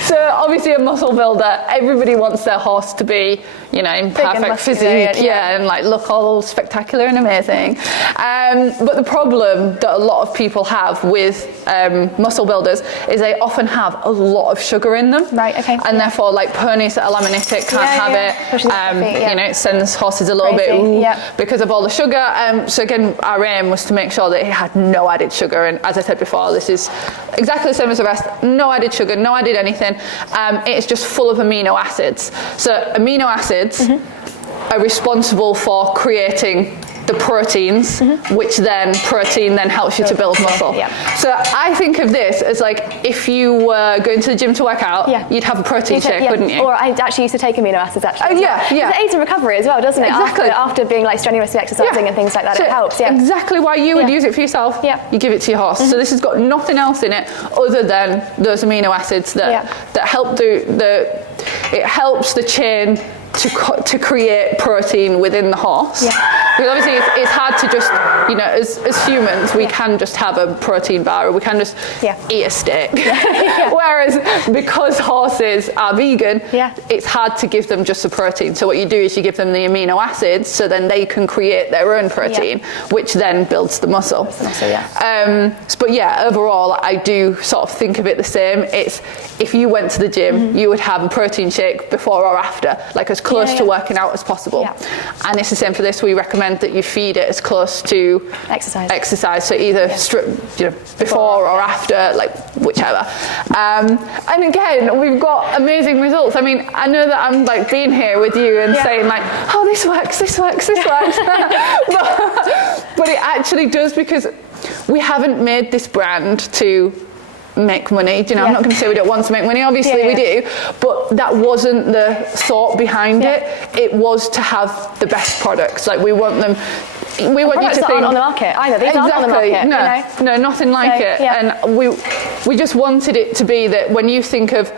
So obviously a muscle builder, everybody wants their horse to be, you know, in perfect physique, and like look all spectacular and amazing. But the problem that a lot of people have with muscle builders is they often have a lot of sugar in them. And therefore, like ponies that are laminitic can't have it. You know, it sends horses a little bit because of all the sugar. So again, our aim was to make sure that it had no added sugar. And as I said before, this is exactly the same as the rest. No added sugar, no added anything. It's just full of amino acids. So amino acids are responsible for creating the proteins, which then helps you to build muscle. So I think of this as like if you were going to the gym to work out, you'd have a protein shake, wouldn't you? Or I actually used to take amino acids actually. It aids in recovery as well, doesn't it? Exactly. After being like strenuously exercising and things like that, so it helps. Exactly why you would use it for yourself. You give it to your horse. So this has got nothing else in it other than those amino acids that help it helps the chain to create protein within the horse. Because obviously it's hard to just, you know, as humans, we can just have a protein bar, or we can just eat a steak. Whereas because horses are vegan, it's hard to give them just the protein. So what you do is you give them the amino acids, so then they can create their own protein, which then builds the muscle. But yeah, overall, I do sort of think of it the same. It's if you went to the gym, you would have a protein shake before or after, like as close to working out as possible. And it's the same for this. We recommend that you feed it as close to exercise. So either before or after, like whichever. And again, we've got amazing results. I mean, I know that I'm like being here with you and saying like, oh, this works. but it actually does, because we haven't made this brand to make money. You know, I'm not going to say we don't want to make money, obviously we do, but that wasn't the thought behind it. It was to have the best products. Like we want them, we want you to think aren't on the market either. These aren't on the market. No, nothing like it. And we just wanted it to be that when you think of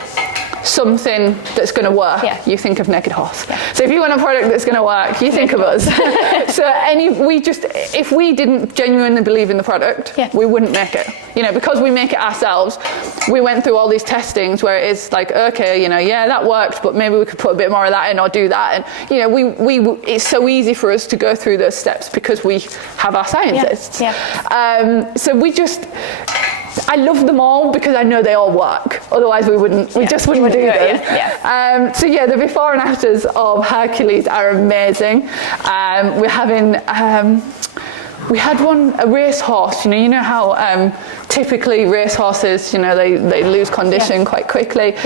something that's going to work, you think of Naked Horse. So if you want a product that's going to work, you think of us. So if we didn't genuinely believe in the product, we wouldn't make it. You know, because we make it ourselves, we went through all these testings where it is like, okay, you know, that worked, but maybe we could put a bit more of that in or do that. And you know, it's so easy for us to go through those steps because we have our scientists. So we just, I love them all because I know they all work. Otherwise we just wouldn't do them. So yeah, the before and afters of Hercules are amazing. We're having, we had a racehorse, you know how typically racehorses, they lose condition quite quickly.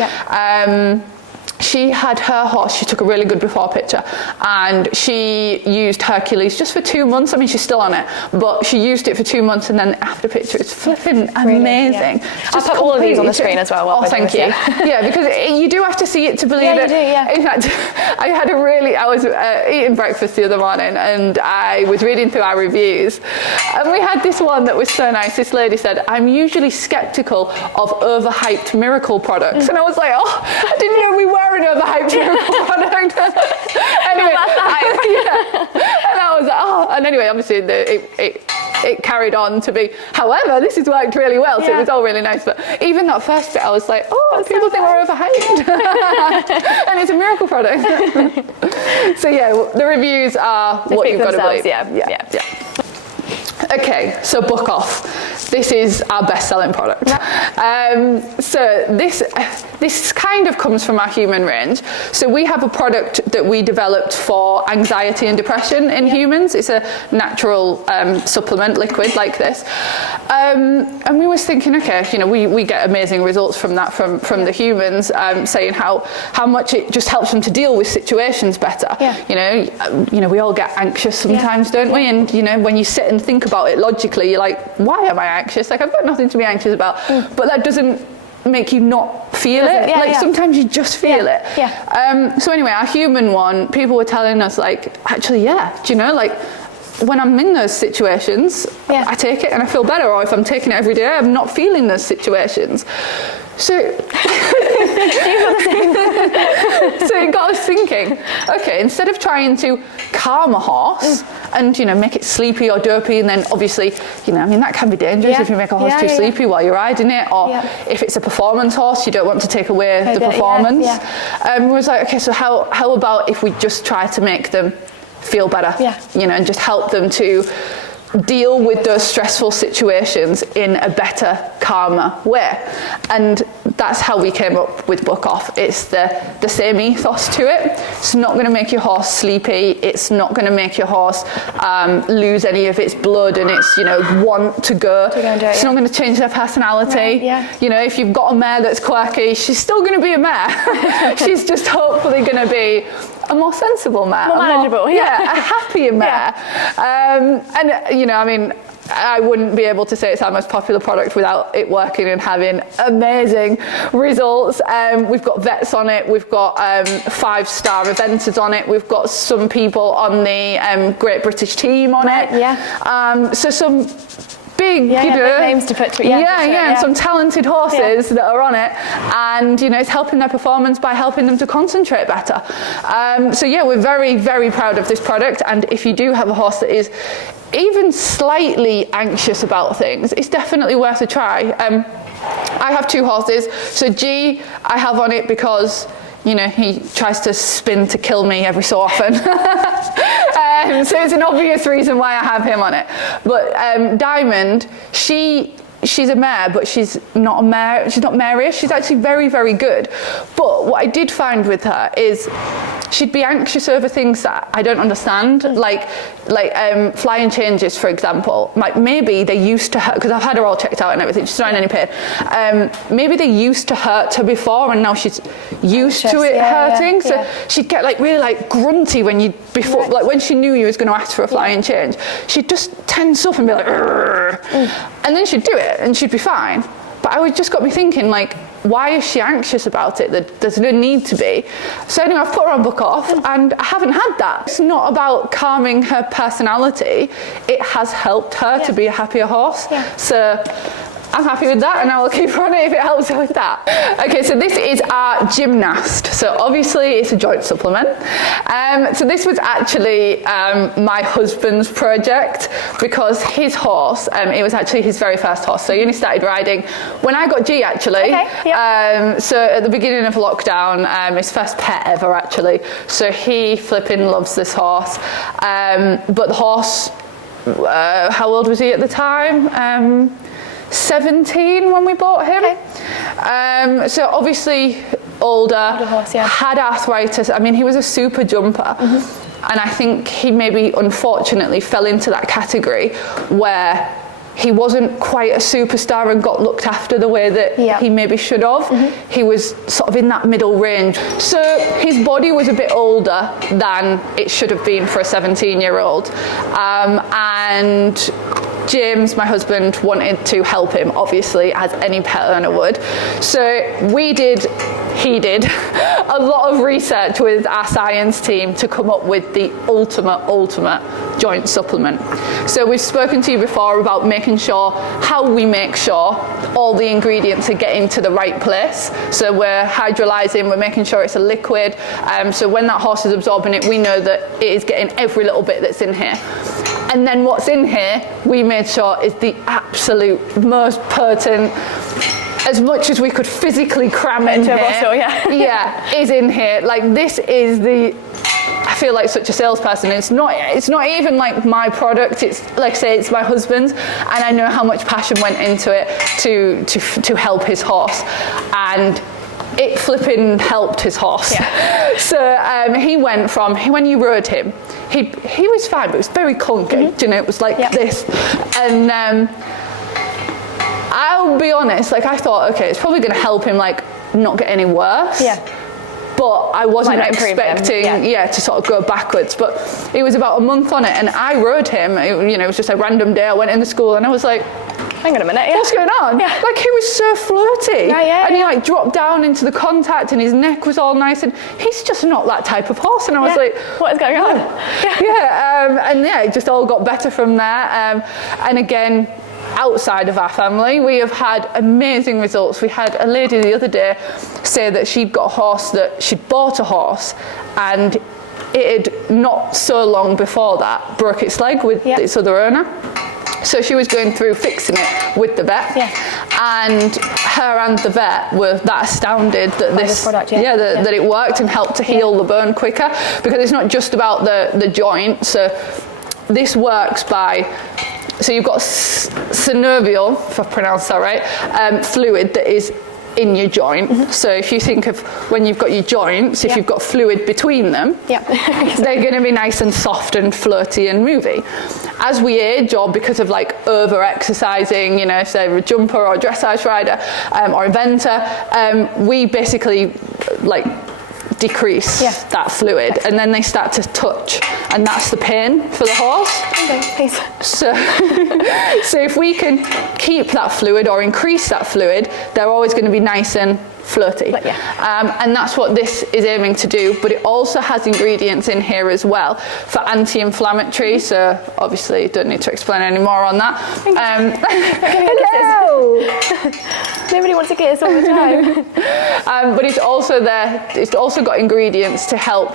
She had her horse, she took a really good before picture, and she used Hercules just for 2 months. I mean, she's still on it, but she used it for 2 months, and then after picture, it's flipping amazing. I'll put all of these on the screen as well. Thank you. Yeah, because you do have to see it to believe it. In fact, I was eating breakfast the other morning, and I was reading through our reviews, and we had this one that was so nice. This lady said, "I'm usually skeptical of overhyped miracle products," and I was like, oh, I didn't know we were an overhyped miracle product. Anyway, and I was like, oh, and anyway, obviously it carried on to be. However, this has worked really well, so it was all really nice. But even that first bit, I was like, oh, people think we're overhyped, and it's a miracle product. So yeah, the reviews are what you've got to believe. Yeah. Okay, so Book Off. This is our best-selling product. So this kind of comes from our human range. So we have a product that we developed for anxiety and depression in humans. It's a natural supplement liquid like this. And we was thinking, okay, we get amazing results from that from the humans, saying how much it just helps them to deal with situations better. We all get anxious sometimes, don't we? And when you sit and think about it logically, you're like, why am I anxious? Like, I've got nothing to be anxious about. But that doesn't make you not feel it. Sometimes you just feel it. So anyway, our human one, people were telling us, like, actually, when I'm in those situations, I take it and I feel better. Or if I'm taking it every day, I'm not feeling those situations. So it got us thinking, okay, instead of trying to calm a horse and, make it sleepy or dopey, and then obviously, that can be dangerous if you make a horse too sleepy while you're riding it, or if it's a performance horse, you don't want to take away the performance. We was like, okay, so how about if we just try to make them feel better, and just help them to deal with those stressful situations in a better, calmer way. And that's how we came up with Book Off. It's the same ethos to it. It's not going to make your horse sleepy. It's not going to make your horse lose any of its blood and its want to go. It's not going to change their personality. If you've got a mare that's quirky, she's still going to be a mare. She's just hopefully going to be a more sensible mare. More manageable, a happier mare. I wouldn't be able to say it's our most popular product without it working and having amazing results. We've got vets on it, we've got 5-star eventers on it, we've got some people on the Great British team on it. So some big, big names to put to it. And some talented horses that are on it, and it's helping their performance by helping them to concentrate better. We're very, very proud of this product. And if you do have a horse that is even slightly anxious about things, it's definitely worth a try. I have 2 horses. So G, I have on it because he tries to spin to kill me every so often. So it's an obvious reason why I have him on it. But Diamond, she's a mare, but she's not a mare. She's not marish. She's actually very, very good. But what I did find with her is she'd be anxious over things that I don't understand, like flying changes, for example. Like maybe they used to hurt, because I've had her all checked out and everything. She's not in any pain. Maybe they used to hurt her before, and now she's used to it hurting. So she'd get really grunty when when she knew you was going to ask for a flying change. She'd just tense up and be like, and then she'd do it and she'd be fine. But it just got me thinking, why is she anxious about it? There's no need to be. So anyway, I've put her on Book Off, and I haven't had that. It's not about calming her personality. It has helped her to be a happier horse. So I'm happy with that, and I will keep her on it if it helps her with that. Okay, so this is our Gymnast. So obviously it's a joint supplement. So this was actually my husband's project, because his horse, it was actually his very first horse. So he only started riding when I got G, actually. So at the beginning of lockdown, his first pet ever, actually. So he flipping loves this horse. But the horse, how old was he at the time? 17 when we bought him. Okay. So obviously older horse, yeah. had arthritis. I mean, he was a super jumper. And I think he maybe unfortunately fell into that category where he wasn't quite a superstar and got looked after the way that he maybe should have. He was sort of in that middle range. So his body was a bit older than it should have been for a 17-year-old. And James, my husband, wanted to help him, obviously, as any pet owner would. So he did a lot of research with our science team to come up with the ultimate joint supplement. So we've spoken to you before about making sure how we make sure all the ingredients are getting to the right place. So we're hydrolyzing, we're making sure it's a liquid. So when that horse is absorbing it, we know that it is getting every little bit that's in here. And then what's in here, we made sure is the absolute most potent, as much as we could physically cram in here. Bottle, yeah. Is in here. Like, this is I feel like such a salesperson. It's not even like my product. It's like I say, it's my husband's, and I know how much passion went into it to help his horse, and it flipping helped his horse. Yeah. So he went from, when you rode him, he was fine, but it was very clunky. You know, it was like this, and I'll be honest, like I thought, okay, it's probably going to help him like not get any worse. Yeah. But I wasn't expecting, to sort of go backwards. But it was about a month on it, and I rode him. It was just a random day. I went into school, and I was like, hang on a minute, what's going on? Yeah. Like, he was so floaty. And he like dropped down into the contact, and his neck was all nice, and he's just not that type of horse. And I was like, what is going on? It just all got better from there. And again, outside of our family, we have had amazing results. We had a lady the other day say that she'd bought a horse, and it had not so long before that broke its leg with its other owner. So she was going through fixing it with the vet, and her and the vet were that astounded that this product, that it worked and helped to heal the bone quicker, because it's not just about the joint. So this works by, so you've got synovial, if I pronounce that right, fluid that is in your joint. So if you think of when you've got your joints, if you've got fluid between them, they're going to be nice and soft and floaty and movie. As we age, or because of like over exercising, say a jumper or a dressage rider or a venter, we basically like decrease that fluid, and then they start to touch, and that's the pain for the horse. Okay, please. So if we can keep that fluid or increase that fluid, they're always going to be nice and floaty. And that's what this is aiming to do, but it also has ingredients in here as well for anti-inflammatory, so obviously don't need to explain any more on that. Hello! Nobody wants to kiss all the time. But it's also got ingredients to help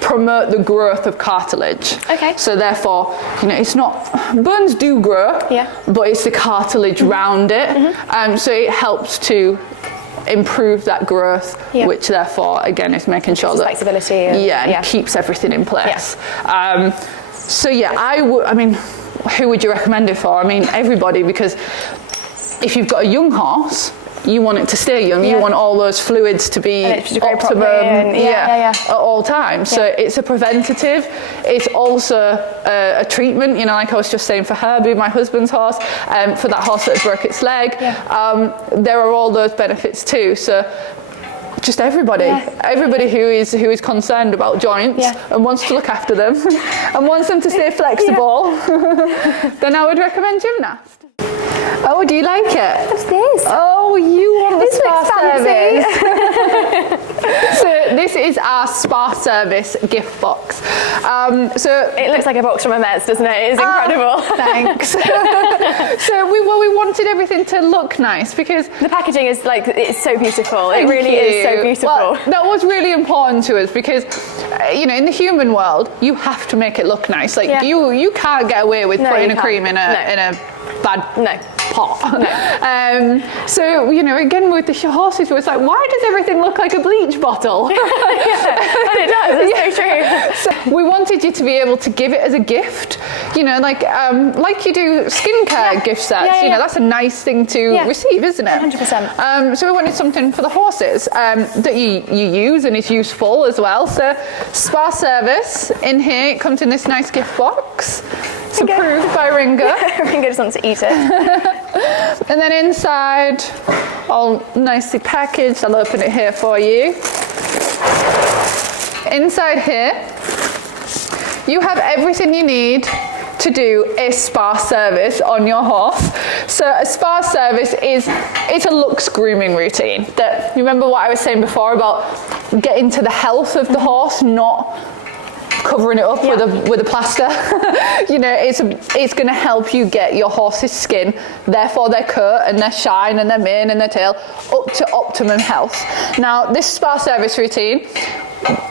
promote the growth of cartilage. Okay. So therefore, it's not, bones do grow, but it's the cartilage round it. So it helps to improve that growth, which therefore again is making sure that flexibility and keeps everything in place. I mean, who would you recommend it for? I mean, everybody, because if you've got a young horse, you want it to stay young. You want all those fluids to be optimum at all times. So it's a preventative. It's also a treatment, like I was just saying for Herbie, my husband's horse, for that horse that broke its leg. There are all those benefits too. So just everybody who is concerned about joints and wants to look after them and wants them to stay flexible, then I would recommend Gymnast. Oh, do you like it? What's this? Oh, you want the spa fancy. service. So this is our spa service gift box. So it looks like a box from a Mets, doesn't it? It is incredible. Thanks. So we wanted everything to look nice, because the packaging is it's so beautiful. It really is so beautiful. Well, that was really important to us, because in the human world, you have to make it look nice. You can't get away with putting a cream in a bad pot. So again with the horses, it's like, why does everything look like a bleach bottle? And it does. It's so true. So we wanted you to be able to give it as a gift. you know, like you do skincare gift sets. You know, that's a nice thing to receive, isn't it? 100%. So we wanted something for the horses that you use and is useful as well. So spa service in here. It comes in this nice gift box. It's approved by Ringo. Ringo just wants to eat it. And then inside, all nicely packaged. I'll open it here for you. Inside here, you have everything you need to do a spa service on your horse. So a spa service it's a looks grooming routine. That, you remember what I was saying before about getting to the health of the horse, not covering it up with a plaster. You know, it's going to help you get your horse's skin, therefore their coat and their shine and their mane and their tail, up to optimum health. Now, this spa service routine,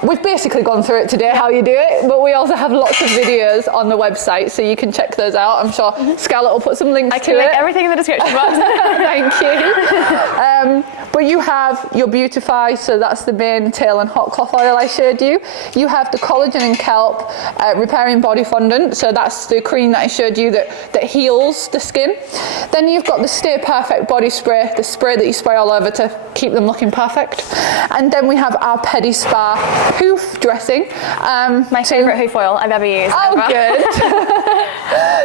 we've basically gone through it today, how you do it, but we also have lots of videos on the website, so you can check those out. I'm sure Scarlett will put some links to it. I can link everything in the description box. Thank you. But you have your Beautify, so that's the mane, tail and hot cloth oil I showed you. You have the collagen and kelp repairing body fondant, so that's the cream that I showed you that heals the skin. Then you've got the Stay Perfect body spray, the spray that you spray all over to keep them looking perfect. And then we have our Pedi Spa hoof dressing. My favourite hoof oil I've ever used. Oh, good.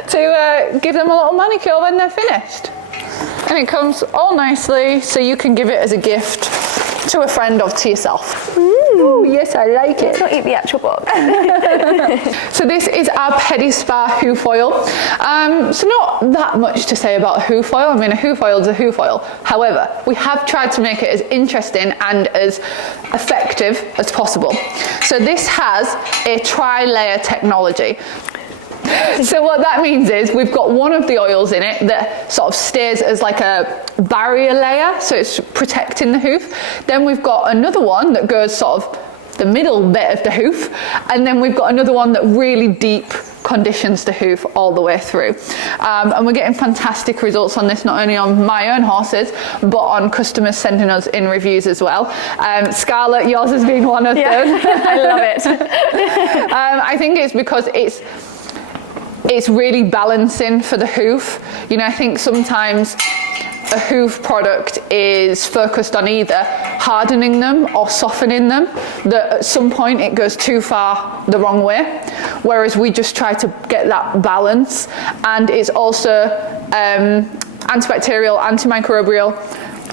To give them a little manicure when they're finished. And it comes all nicely, so you can give it as a gift to a friend or to yourself. Ooh, yes, I like it. Let's not eat the actual box. So this is our Pedi Spa hoof oil. So not that much to say about hoof oil. I mean, a hoof oil is a hoof oil. However, we have tried to make it as interesting and as effective as possible. So this has a tri-layer technology. So what that means is we've got one of the oils in it that sort of stays as like a barrier layer, so it's protecting the hoof. Then we've got another one that goes sort of the middle bit of the hoof, and then we've got another one that really deep conditions the hoof all the way through. And we're getting fantastic results on this, not only on my own horses, but on customers sending us in reviews as well. Scarlett, yours has been one of them. I love it. I think it's because it's really balancing for the hoof. You know, I think sometimes a hoof product is focused on either hardening them or softening them, that at some point it goes too far the wrong way, whereas we just try to get that balance. And it's also antibacterial, antimicrobial.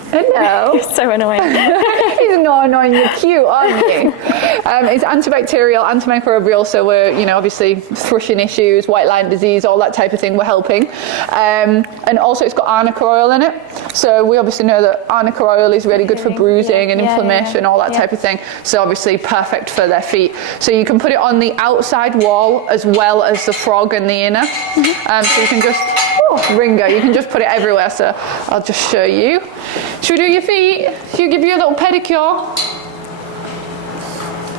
Hello. You're so annoying. He's not annoying, you're cute, aren't you? It's antibacterial, antimicrobial, so we're, you know, obviously thrushing issues, white line disease, all that type of thing, we're helping. And also it's got arnica oil in it. So we obviously know that arnica oil is really good for bruising and inflammation, all that type of thing. So obviously perfect for their feet. So you can put it on the outside wall as well as the frog and the inner. So you can just, Ringo, you can just put it everywhere. So I'll just show you. Should we do your feet? Should we give you a little pedicure?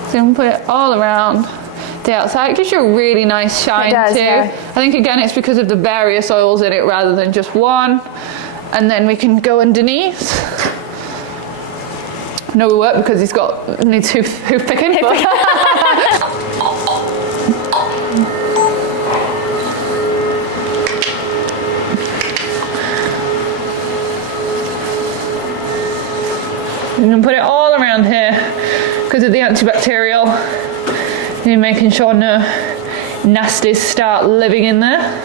So you can put it all around the outside. It gives you a really nice shine too. Yeah. I think again it's because of the various oils in it rather than just one. And then we can go underneath. No, we won't because needs hoof picking. You can put it all around here because of the antibacterial. You're making sure no nasties start living in there.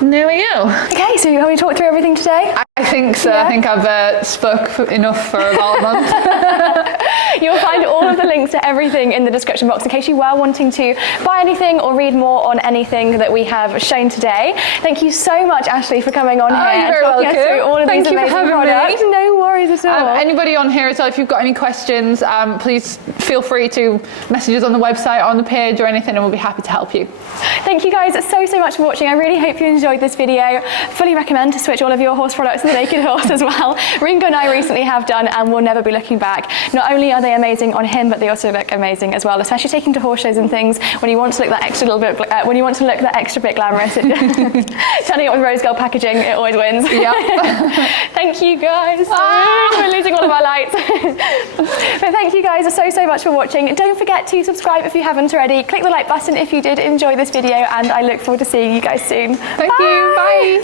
And there we go. Okay, so have we talked through everything today? I think so. Yeah. I think I've spoke enough for about a month. You'll find all of the links to everything in the description box in case you were wanting to buy anything or read more on anything that we have shown today. Thank you so much, Ashley, for coming on here and talking us through all of these amazing products. No worries at all. Anybody on here as well, if you've got any questions, please feel free to message us on the website or on the page or anything, and we'll be happy to help you. Thank you guys so much for watching. I really hope you enjoyed this video. Fully recommend to switch all of your horse products to the Naked Horse as well. Ringo and I recently have done, and we'll never be looking back. Not only are they they amazing on him, but they also look amazing as well, especially taking to horse shows and things when you want to look that extra little bit, when you want to look that extra bit glamorous. Turning it with rose gold packaging, it always wins. Yep. Thank you guys. We're losing all of our lights. But thank you guys so much for watching. Don't forget to subscribe if you haven't already. Click the like button if you did enjoy this video, and I look forward to seeing you guys soon. Thank you. Bye.